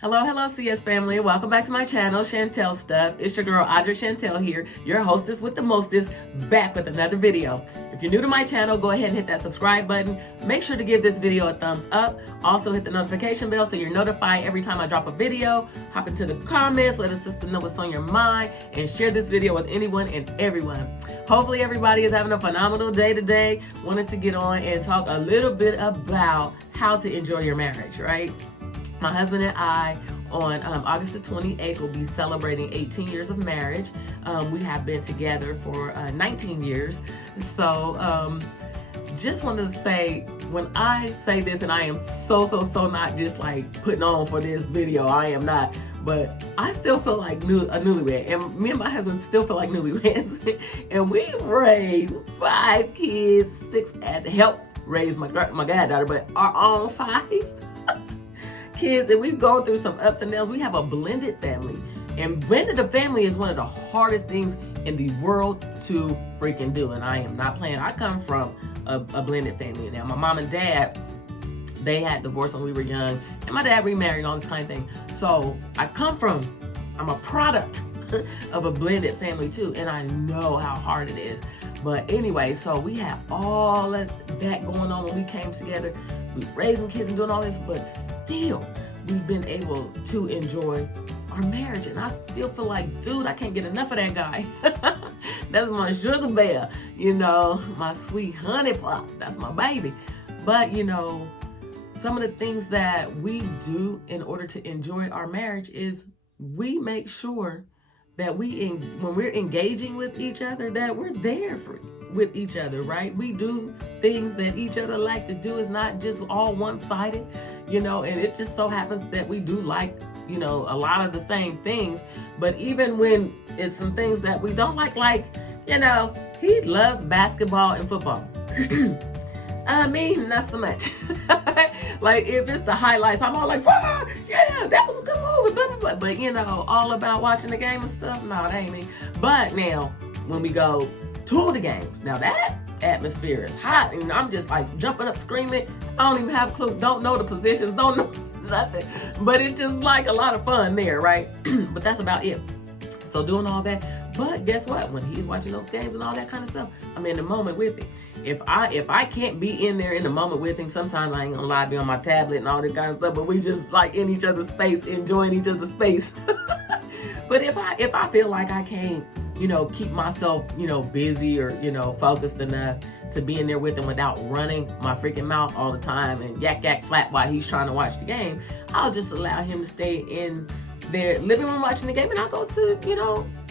Hello, CS family. Welcome back to my channel, Chantel Stuff. It's your girl, Chantel here, your hostess with the mostest, back with another video. If you're new to my channel, go ahead and hit that subscribe button. Make sure to give this video a thumbs up. Also, hit the notification bell so you're notified every time I drop a video. Hop into the comments, let a sister know what's on your mind, and share this video with anyone and everyone. Hopefully, everybody is having a phenomenal day today. Wanted to get on and talk a little bit about how to enjoy your marriage, right? My husband and I, on August the 28th, will be celebrating 18 years of marriage. We have been together for 19 years. So just wanted to say, when I say this, and I am so not just like putting on for this video, I am not, but I still feel like a newlywed, and me and my husband still feel like newlyweds. And we raised 5 kids, 6 had to help raise my goddaughter, but our own 5 kids, and we've gone through some ups and downs. We have a blended family, and blended a family is one of the hardest things in the world to freaking do, and I am not playing. I come from a blended family. Now, my mom and dad, they had divorced when we were young, and my dad remarried and all this kind of thing. So I'm a product of a blended family too, and I know how hard it is. But anyway, so we have all of that going on when we came together. We raising kids and doing all this, but still, we've been able to enjoy our marriage. And I still feel like, dude, I can't get enough of that guy. That's my sugar bear, my sweet honey pot. That's my baby. But, some of the things that we do in order to enjoy our marriage is we make sure that when we're engaging with each other, that we're there with each other, right? We do things that each other like to do. It's not just all one-sided, and it just so happens that we do like, a lot of the same things. But even when it's some things that we don't like, he loves basketball and football. Me, not so much. Like, if it's the highlights, I'm all like, wow, yeah, that was a good move, blah, blah, blah. But, all about watching the game and stuff, no, that ain't me. But now, when we go to the games, now that atmosphere is hot, and I'm just like jumping up, screaming. I don't even have a clue, don't know the positions, don't know nothing. But it's just like a lot of fun there, right? But that's about it. So doing all that. But guess what? When he's watching those games and all that kind of stuff, I'm in the moment with him. If I can't be in there in the moment with him, sometimes I ain't gonna lie, be on my tablet and all that kind of stuff, but we just like in each other's space, enjoying each other's space. But if I feel like I can't, keep myself, busy or, focused enough to be in there with him without running my freaking mouth all the time and yak flap while he's trying to watch the game, I'll just allow him to stay in their living room watching the game, and I'll go to,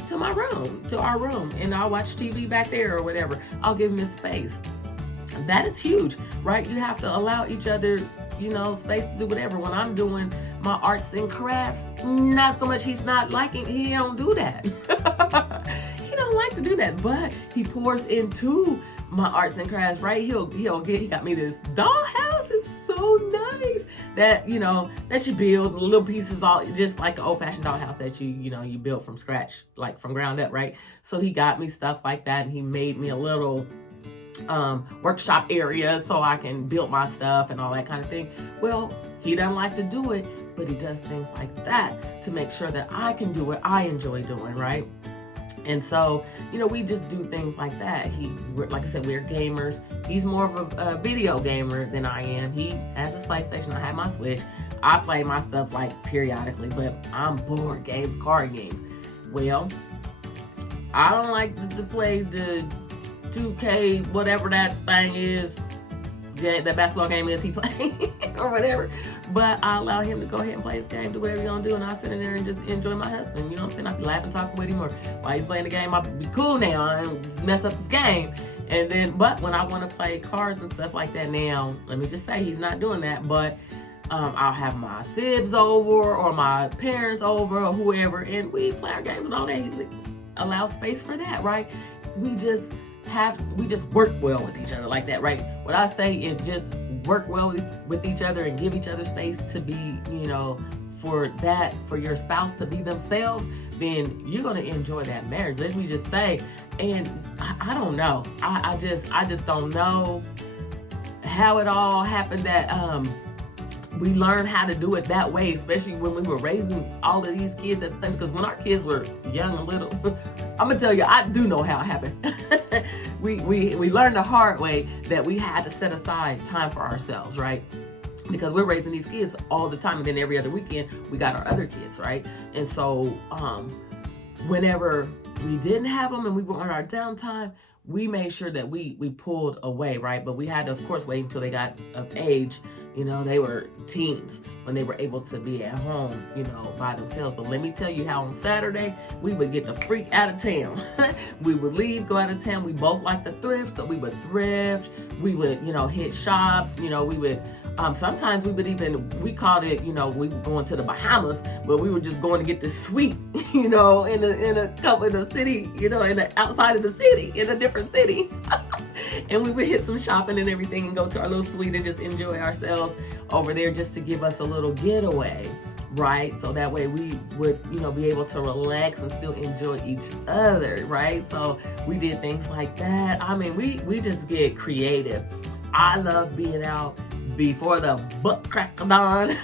to my room, to our room, and I'll watch TV back there or whatever. I'll give him his space. That is huge, right? You have to allow each other, space to do whatever. When I'm doing my arts and crafts, not so much he don't do that. He don't like to do that, but he pours into my arts and crafts, right? He got me this dollhouse. It's so nice that, that you build little pieces, all just like an old-fashioned dollhouse that you build from scratch, like from ground up, right? So he got me stuff like that, and he made me a little workshop area so I can build my stuff and all that kind of thing. Well, he doesn't like to do it, but he does things like that to make sure that I can do what I enjoy doing, right? And so, we just do things like that. Like I said, we're gamers. He's more of a video gamer than I am. He has his PlayStation. I have my Switch. I play my stuff like periodically, but I'm bored games, card games. Well, I don't like to play the 2K, whatever that thing is, that basketball game is he playing or whatever. But I allow him to go ahead and play his game, do whatever he's gonna do, and I sit in there and just enjoy my husband. You know what I'm saying? I be laughing, talking with him, or while he's playing the game, I'll be cool now and mess up his game. And then, but when I want to play cards and stuff like that now, let me just say he's not doing that. But I'll have my sibs over or my parents over or whoever, and we play our games and all that. He allows space for that, right? We just work well with each other like that, right? What I say is just work well with each other and give each other space to be, for your spouse to be themselves, then you're going to enjoy that marriage. Let me just say, and I don't know. I just don't know how it all happened that we learned how to do it that way, especially when we were raising all of these kids at the same. Because when our kids were young and little, I'm gonna tell you, I do know how it happened. we learned the hard way that we had to set aside time for ourselves, right? Because we're raising these kids all the time, and then every other weekend we got our other kids, right? And so whenever we didn't have them and we were on our downtime, we made sure that we pulled away, right? But we had to, of course, wait until they got of age. You know, they were teens when they were able to be at home, you know, by themselves. But let me tell you how on Saturday, we would get the freak out of town. We would leave, go out of town. We both like to thrift, so we would thrift. We would, you know, hit shops. You know, we would, sometimes we would even, we called it, you know, we were going to the Bahamas, but we were just going to get the suite, you know, in a city, you know, outside of the city, in a different city. And we would hit some shopping and everything and go to our little suite and just enjoy ourselves over there, just to give us a little getaway, right? So that way we would, you know, be able to relax and still enjoy each other, right? So we did things like that. I mean, we just get creative. I love being out before the butt crack of dawn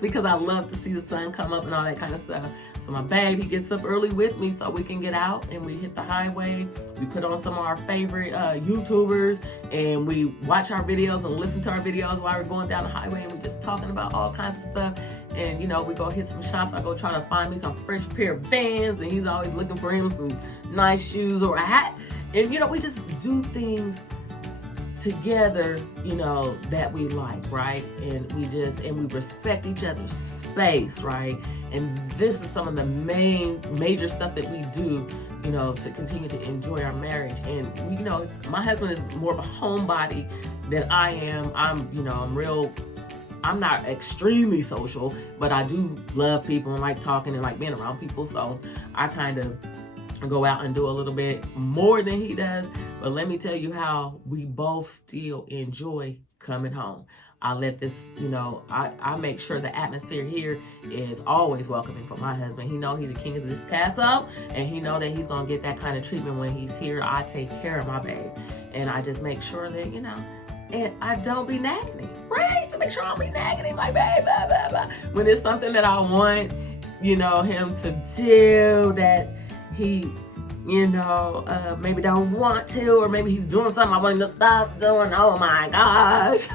because I love to see the sun come up and all that kind of stuff. So my babe, he gets up early with me so we can get out and we hit the highway. We put on some of our favorite YouTubers and we watch our videos and listen to our videos while we're going down the highway, and we're just talking about all kinds of stuff. And, you know, we go hit some shops. I go try to find me some fresh pair of Vans, and he's always looking for him some nice shoes or a hat. And, you know, we just do things together, you know, that we like, right? And we respect each other's space, right? And this is some of the major stuff that we do, you know, to continue to enjoy our marriage. And we, you know, my husband is more of a homebody than I am. I'm not extremely social, but I do love people and like talking and like being around people. So I kind of go out and do a little bit more than he does. But let me tell you how we both still enjoy coming home. I let this, you know, I make sure the atmosphere here is always welcoming for my husband. He know he's the king of this castle, and he know that he's going to get that kind of treatment when he's here. I take care of my babe, and I just make sure that, you know, and I don't be nagging him, right? To make sure I don't be nagging him like, babe, blah, blah, blah. When it's something that I want, you know, him to do that he, you know, maybe don't want to, or maybe he's doing something I want him to stop doing. Oh my gosh.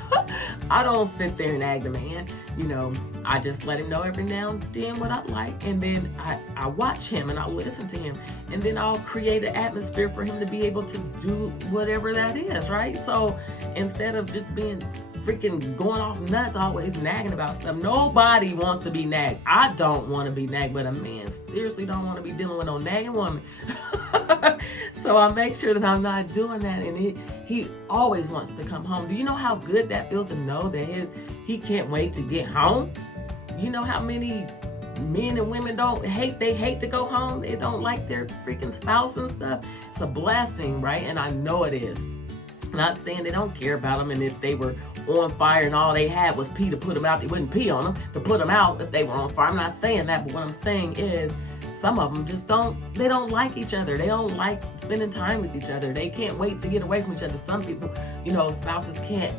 I don't sit there and nag the man. You know, I just let him know every now and then what I like, and then I watch him and I listen to him, and then I'll create an atmosphere for him to be able to do whatever that is, right? So instead of just being freaking going off nuts, always nagging about stuff. Nobody wants to be nagged. I don't want to be nagged, but a man seriously don't want to be dealing with no nagging woman. So I make sure that I'm not doing that, and he always wants to come home. Do you know how good that feels to know that he can't wait to get home? You know how many men and women they hate to go home. They don't like their freaking spouse and stuff. It's a blessing, right? And I know it is. I'm not saying they don't care about them, and if they were on fire and all they had was pee to put them out, they wouldn't pee on them to put them out if they were on fire. I'm not saying that, but what I'm saying is some of them just don't like each other. They don't like spending time with each other. They can't wait to get away from each other. Some people, you know, spouses can't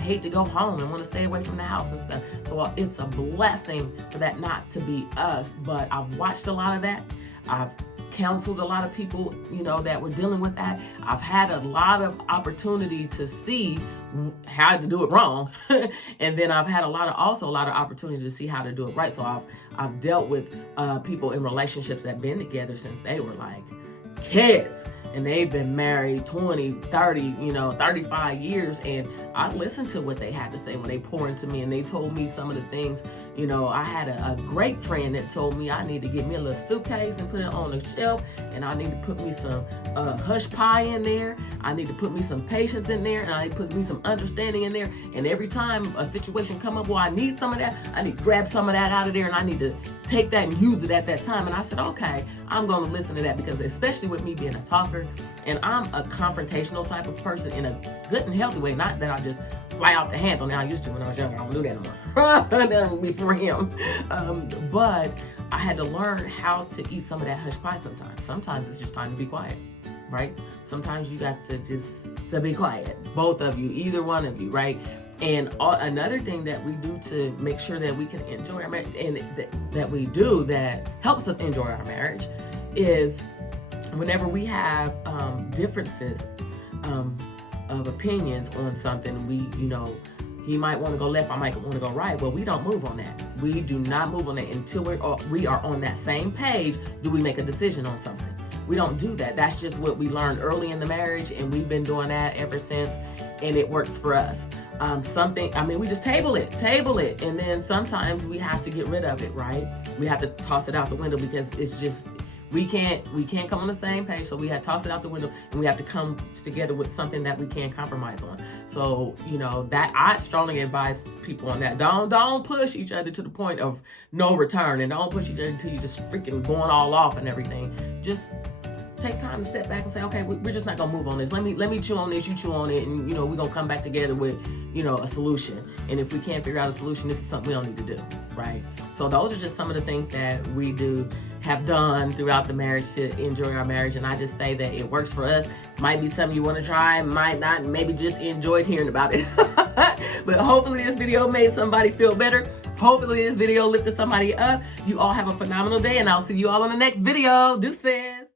hate to go home and want to stay away from the house and stuff. So it's a blessing for that not to be us. But I've watched a lot of that. I've counseled a lot of people, you know, that were dealing with that. I've had a lot of opportunity to see how to do it wrong. And then I've had also a lot of opportunity to see how to do it right. So I've dealt with people in relationships that have been together since they were like kids, and they've been married 20, 30, you know, 35 years. And I listened to what they had to say when they pour into me, and they told me some of the things. You know, I had a great friend that told me I need to get me a little suitcase and put it on the shelf, and I need to put me some hush pie in there. I need to put me some patience in there, and I need to put me some understanding in there. And every time a situation come up, well, I need some of that, I need to grab some of that out of there, and I need to take that and use it at that time. And I said, okay, I'm going to listen to that, because especially with me being a talker, and I'm a confrontational type of person in a good and healthy way. Not that I just fly off the handle. Now I used to when I was younger. I don't do that anymore. Before him. But I had to learn how to eat some of that hush pie sometimes. Sometimes it's just time to be quiet, right? Sometimes you got to just be quiet. Both of you, either one of you, right? And another thing that we do to make sure that we can enjoy our marriage, and that we do that helps us enjoy our marriage, is whenever we have differences of opinions on something, he might want to go left, I might want to go right. Well, we don't move on that. We do not move on that until we are on that same page. Do we make a decision on something? We don't do that. That's just what we learned early in the marriage, and we've been doing that ever since, and it works for us. We just table it, and then sometimes we have to get rid of it, right? We have to toss it out the window because it's just, we can't come on the same page, so we have to toss it out the window, and we have to come together with something that we can compromise on. So, that I strongly advise people on that. Don't push each other to the point of no return, and don't push each other until you're just freaking going all off and everything. Just take time to step back and say, okay, we're just not gonna move on this. Let me chew on this, you chew on it, and we're gonna come back together with a solution. And if we can't figure out a solution, this is something we don't need to do, right? So those are just some of the things that we have done throughout the marriage to enjoy our marriage. And I just say that it works for us. Might be something you want to try, might not, maybe just enjoyed hearing about it. But hopefully this video made somebody feel better. Hopefully this video lifted somebody up. You all have a phenomenal day, and I'll see you all on the next video. Deuces.